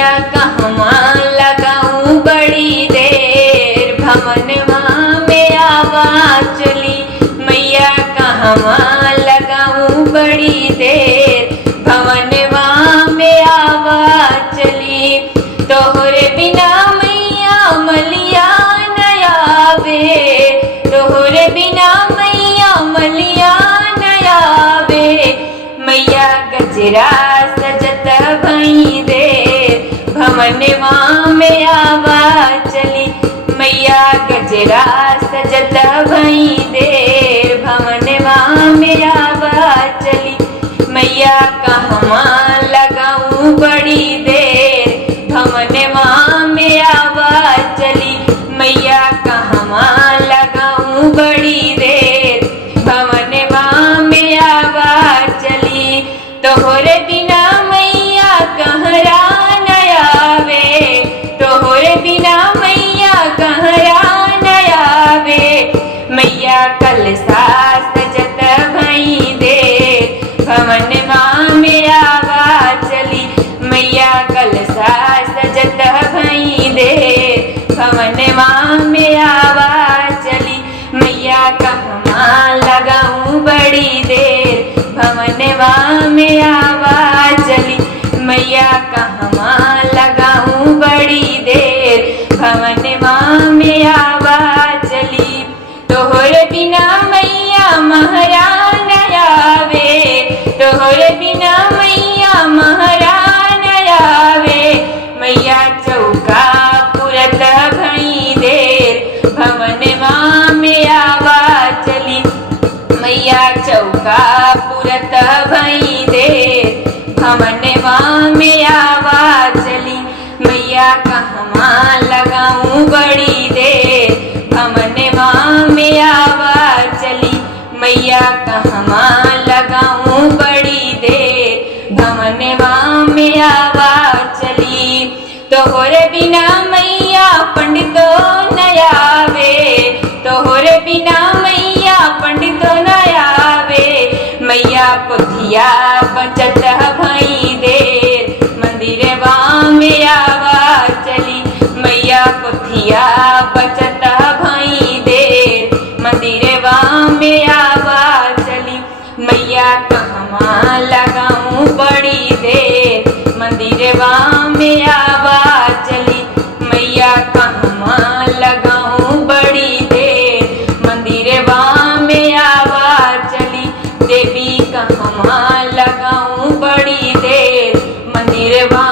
मैया कहवा लगाऊं बड़ी देर, भवनवा में आवाज चली। मैया कहवा लगाऊं बड़ी देर, भवनवा में आवाज चली। तोहरे बिना मैया मलिया न आवे, तोहरे बिना मैया मलिया न आवे। मैया गजरा सजत भई देर, भवनवा में आवाज चली। मैया गजरा सजत भई देर, भवनवा में आवाज चली। मैया कहवा लगाऊं बड़ी देर, भवनवा में आवाज चली। मैया कहवा लगाऊं बड़ी देर, भवनवा में आवाज चली। तोहरे बिना मैया कहरा न आवे, तोहरे बिना मैया कहरा न आवे। मैया कलसा सजत भई देर, भवनवा में आवाज चली। मैया कलसा सजत भई देर, भवनवा में आवाज चली। मैया कहवा लगाऊं बड़ी देर, भवनवा में आवाज चली। मैया कहवा लगाऊं बड़ी देर, भवनवा में आवाज चली। तोहरे बिना मैया महरा न आवे, तोहरे बिना मैया महरा न आवे। मैया चौका पुरत भई देर, भवनवा में आवाज चली। मैया चौका पुरत भई देर, भवनवा में आवाज चली। मैया कहवा लगाऊं बड़ी देर, भवनवा में आवाज चली। मैया कहवा लगाऊं बड़ी देर, भवनवा में आवाज चली। तोहरे बिना मैया पंडितो न आवे, तोहरे बिना मैया पंडितो न आवे। मैया पोथिया बचत भई देर, मंदिरवा में आवाज चली। मैया पोथिया बचत भई देर, मंदिरवा में आवाज चली। मैया कहवा लगाऊं बड़ी देर, मंदिरवा में आवाज चली। मैया कहवा लगाऊं बड़ी देर, मंदिरवा में आवाज चली। देवी कहवा लगाऊं बड़ी देर, मंदिरवा